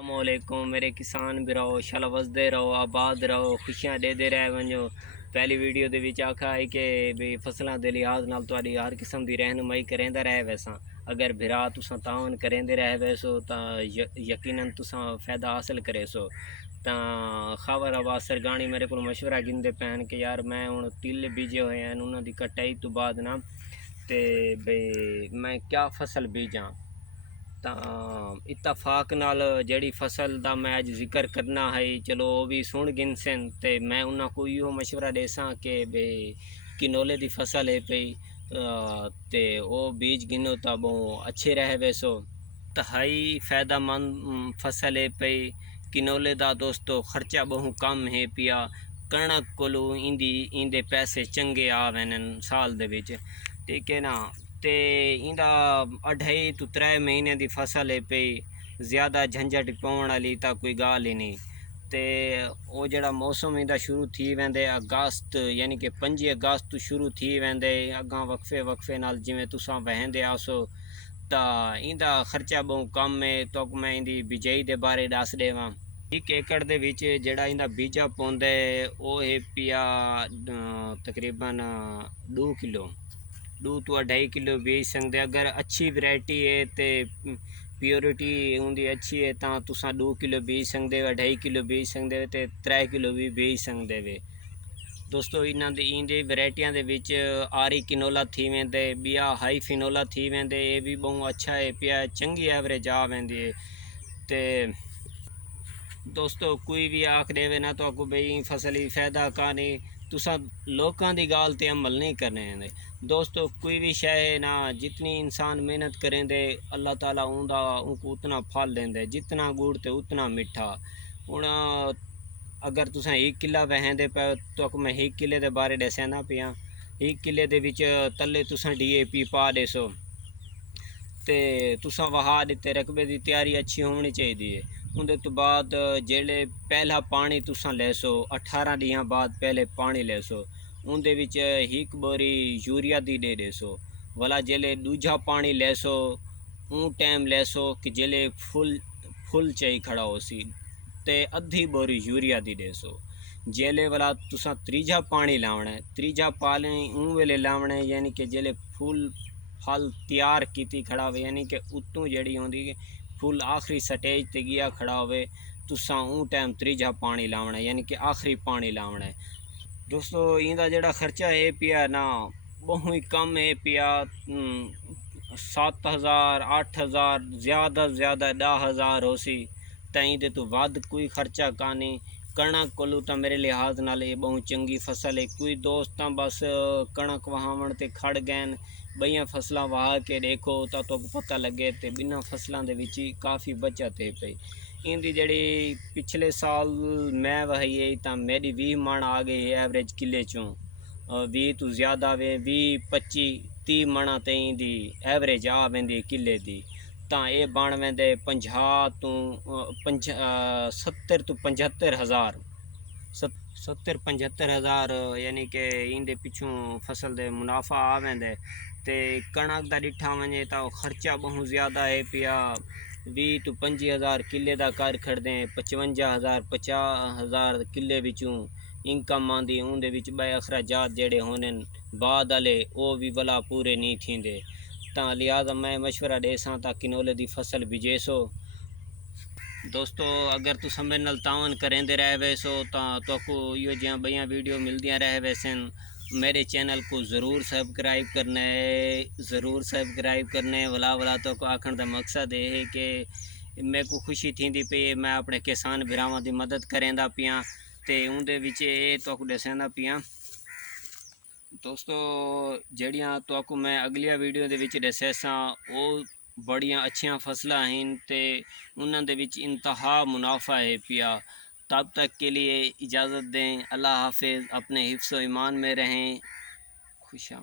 अस्सलामुअलैकुम मेरे किसान भराओ, शाला वसदे रहो, आबाद रहो, खुशियां देते रह वंजो। पहली वीडियो दे विच आखा है कि भी फसलों के लिहाज नाल तुहाडी हर किस्म की रहनुमाई करेंदा रहे वैसा। अगर भरा तुसां तावन करेंदे रह वैसो तां यकीनन तुसां फ़ायदा हासिल करे सो। तां खबर आवाज़ सरगाणी मेरे को मशवरा गिंदे पैन कि यार मैं हुण तिल बीजे हुए हैं, उन्हां दी कटाई तो बाद ना ते बई मैं क्या फसल बीजां। ਤਾਂ ਇਤਫਾਕ ਨਾਲ ਜਿਹੜੀ ਫਸਲ ਦਾ ਮੈਂ ਅੱਜ ਜ਼ਿਕਰ ਕਰਨਾ ਹੈ, ਚਲੋ ਉਹ ਵੀ ਸੁਣ ਗਿਨਸਨ ਤੇ ਮੈਂ ਉਹਨਾਂ को ਇਹੋ ਮਸ਼ਵਰਾ ਦੇਸਾਂ ਕਿ ਬਈ ਕਿਨੋਲੇ ਦੀ ਫਸਲ ਹੈ ਪਈ ਤੇ ਉਹ ਬੀਜ ਗਿਨੋ ਤਾਂ ਬਹੁਤ ਅੱਛੇ ਰਹੇ ਵੈਸੋ। ਤਹਾਈ ਫਾਇਦਾਮੰਦ ਫਸਲ ਹੈ ਪਈ ਕਿਨੋਲੇ ਦਾ ਦੋਸਤੋ। ਖਰਚਾ ਬਹੁਤ ਕਮ ਹੈ ਪਿਆ, ਕਣਕ ਕੋਲੋਂ ਇੰਦੇ ਪੈਸੇ ਚੰਗੇ ਆਵਨ ਸਾਲ ਦੇ ਵਿੱਚ, ਠੀਕ ਹੈ ਨਾ। ਤੇ इंदा 2.5 ਤੋਂ 3 महीने की फसल है पई, ज़्यादा झंझट पाउण वाली तो कोई गाल ही नहीं। तो वो जड़ा मौसम इंदा शुरू थी वेंदे अगस्त, यानी कि 5 अगस्त तो शुरू थी वेंदे अगां वक्फे नाल जिवें तुसां वहंदे आसो। तो इंदा खर्चा बहुत कम है। तो मैं इंदी बिजाई के बारे दस देवां। 1 एकड़ दे विच जड़ा इंदा बीजा पौंदा है वो है पिया तकरीबन 2 किलो, 2 ਤੋਂ 2.5 किलो बेच सकते। अगर अच्छी वैरायटी है तो प्योरिटी उनकी अच्छी है तो तुसा 2 किलो बेच सकते हो, 2.5 किलो बेच सकते हो, तो 3 किलो भी बेच सकते हो दोस्तों। इन्हें वैरायटियां दे विच आरी किनोला थी वेंदे, बिया हाई फिनोला थी वेंदे, ये भी बहुत अच्छा है पिया, चंगी एवरेज आ वेंदी है। तो दोस्तों कोई भी आख देवे ना तो आपको बई फसल ही फायदा का नहीं, तुसा लोगों की गाल ते अमल नहीं करने दे दोस्तों। कोई भी शय ना, जितनी इंसान मेहनत करें दे अल्लाह ताला उनका उनको उतना फल देंदे, जितना गुड़ ते उतना मिठा। हुण अगर तुसा 1 किला वहेंदे पे तो मैं 1 किले के बारे दस्या ना पिया। 1 किले दे विच तले तुसा DAP पा देसो ते तुसा वहा दिते, रकबे की तैयारी अच्छी होनी चाहिए। उनके तो बाद जेले पहला पानी तुसा लेसो, 18 दिन बाद पहले पानी लेसो, उनके विच 1 बोरी यूरिया दी दे देसो। वाला जेले दूजा पानी लेसो उन टाइम लेसो कि जेले फुल चाहिए खड़ा हो सी ते अद्धी बोरी यूरिया दी देसो। जेले वाला तुसा त्रीजा पानी लावना है, त्रीजा पानी उन वेले लावना है, यानी कि जेले फल तैयार की खड़ा हो, यानी कि उतों जड़ी होंदी फुल आखिरी स्टेज ते गया खड़ा होवे, तुसा उन टाइम त्रीजा पानी लावना है, यानी कि आखिरी पानी लावना है दोस्तों। इंदा जड़ा खर्चा है पिया ना बहुत ही कम है पिया, 7,000 8,000 ज़्यादा से ज़्यादा 10,000 हो सी, तई दे तो वध कोई खर्चा का नहीं। कणक कोलू तो मेरे लिहाज नाल ये बहुत चंगी फसल है। कोई दोस्त बस कणक वहावन ते खड़ गए, बईयां फसलां वाह के देखो तो पता लगे तो बिना फसलों के विच काफ़ी बचत है पई। इनकी जड़ी पिछले साल मैं वही है तो मेरी 20 मन आ गई एवरेज किले चों, 20 तो ज़्यादा वे 20 25 30 मणा तई दी एवरेज आ वेंदी किले दी। तो ये बन वेंदे 50 तो 70 तो 75 हज़ार, 70 75 हज़ार, यानी कि इंदे पिछों फसल दे मुनाफा आ वेंदे। ते कणक दा डिठा वने तो खर्चा बहुत ज़्यादा है पिया, 20 तो 25 हज़ार किले का कर खड़दे, 55,000 50,000 किले विचों इनकम आंदी। उनदे विच बे अखराजात जेड़े होने बाद वाले वो भी भला पूरे नहीं थींदे। तो लिहाजा मैं मशवरा देसां तां किनोले दी फसल बिजेसो दोस्तों। अगर तुम मेरे नाल तावन करेंदे रह वैसो तो यो जियां बईयां वीडियो मिलदियां रह वैसन, मेरे चैनल को ज़रूर सब्सक्राइब करना है, ज़रूर सब्सक्राइब करना है। वला तो आखण का मकसद ये है कि मेरे को खुशी थी पई मैं अपने किसान भरावां की मदद करेंदा पिया, ते उनदे विच तो दसेंदा पिया दोस्तों। जड़ियाँ तो मैं अगलिया वीडियो दे विच दसेसा वो बड़ियाँ अच्छियाँ फसलां हैं ते उन्हां दे विच इंतहा मुनाफा है पिया। तब तक के लिए इजाज़त दें, अल्लाह हाफिज़, अपने हिफ्ज़ व ईमान में रहें, खुशा।